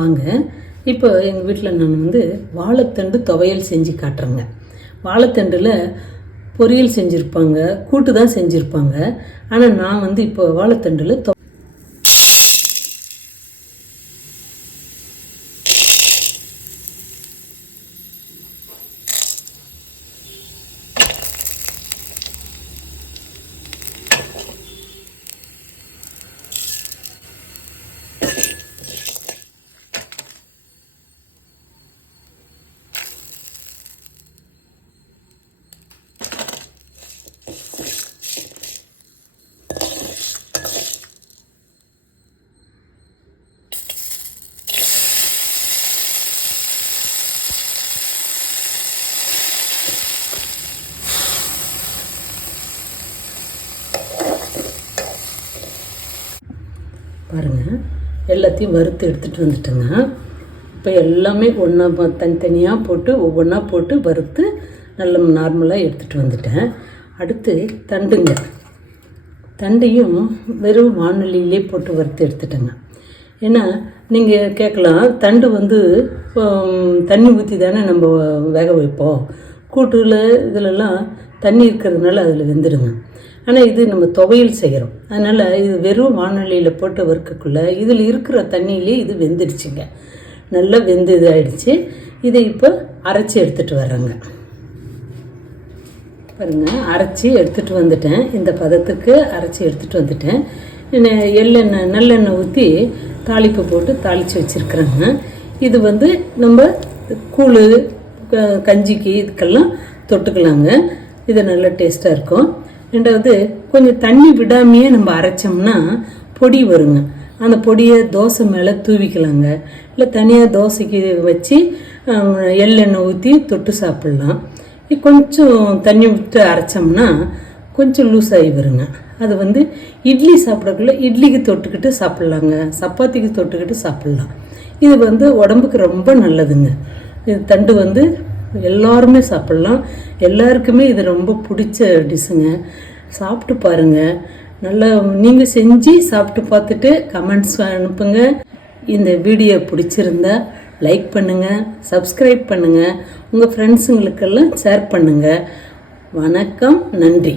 வாங்க. இப்போ எங்கள் வீட்டில் நான் வாழைத்தண்டு துவையல் செஞ்சு காட்டுறேங்க. வாழைத்தண்டில் பொரியல் செஞ்சுருப்பாங்க, கூட்டு தான் செஞ்சுருப்பாங்க. ஆனால் நான் இப்போ வாழைத்தண்டில் பாருங்கள், எல்லாத்தையும் வறுத்து எடுத்துகிட்டு வந்துட்டேங்க. இப்போ எல்லாமே ஒன்றா தனித்தனியாக போட்டு ஒவ்வொன்றா போட்டு வறுத்து நல்ல நார்மலாக எடுத்துகிட்டு வந்துட்டேன். அடுத்து தண்டையும் வெறும் வானொலியிலே போட்டு வறுத்து எடுத்துட்டேங்க. ஏன்னா நீங்கள் கேட்கலாம், தண்டு தண்ணி ஊற்றி தானே நம்ம வேக வைப்போம், கூட்டில் இதிலெல்லாம் தண்ணி இருக்கிறதுனால அதில் வெந்துடுங்க. ஆனால் இது நம்ம துவையல் செய்கிறோம், அதனால் இது வெறும் வானொலியில் போட்டு வறுக்கக்குள்ளே இதில் இருக்கிற தண்ணியிலே இது வெந்துடுச்சுங்க. நல்லா வெந்து இதாகிடுச்சு. இதை இப்போ அரைச்சி எடுத்துகிட்டு வர்றேங்க. பாருங்கள், அரைச்சி எடுத்துகிட்டு வந்துட்டேன். இந்த பதத்துக்கு அரைச்சி எடுத்துகிட்டு வந்துட்டேன். நல்லெண்ணெய் ஊற்றி தாளிப்பு போட்டு தாளித்து வச்சுருக்குறேங்க. இது நம்ம கூழ் கஞ்சிக்கு இதுக்கெல்லாம் தொட்டுக்கலாங்க. இது நல்ல டேஸ்ட்டாக இருக்கும். ரெண்டாவது, கொஞ்சம் தண்ணி விடாமையே நம்ம அரைச்சோம்னா பொடி வருங்க. அந்த பொடியை தோசை மேலே தூவிக்கலாங்க. இல்லை தனியாக தோசைக்கு வச்சு எள்ளெண்ணெய் ஊற்றி தொட்டு சாப்பிட்லாம். கொஞ்சம் தண்ணி விட்டு அரைச்சோம்னா கொஞ்சம் லூஸ் ஆகி வருங்க. அது இட்லி சாப்பிடக்குள்ள இட்லிக்கு தொட்டுக்கிட்டு சாப்பிட்லாங்க, சப்பாத்திக்கு தொட்டுக்கிட்டு சாப்பிட்லாம். இது உடம்புக்கு ரொம்ப நல்லதுங்க. இது தண்டு எல்லாருமே சாப்பிட்லாம். எல்லாருக்குமே இது ரொம்ப பிடிச்ச டிஷ்ஷுங்க. சாப்பிட்டு பாருங்கள். நல்லா நீங்கள் செஞ்சு சாப்பிட்டு பார்த்துட்டு கமெண்ட்ஸ் அனுப்புங்க. இந்த வீடியோ பிடிச்சிருந்தா லைக் பண்ணுங்கள், சப்ஸ்கிரைப் பண்ணுங்கள், உங்கள் ஃப்ரெண்ட்ஸுங்களுக்கெல்லாம் ஷேர் பண்ணுங்கள். வணக்கம், நன்றி.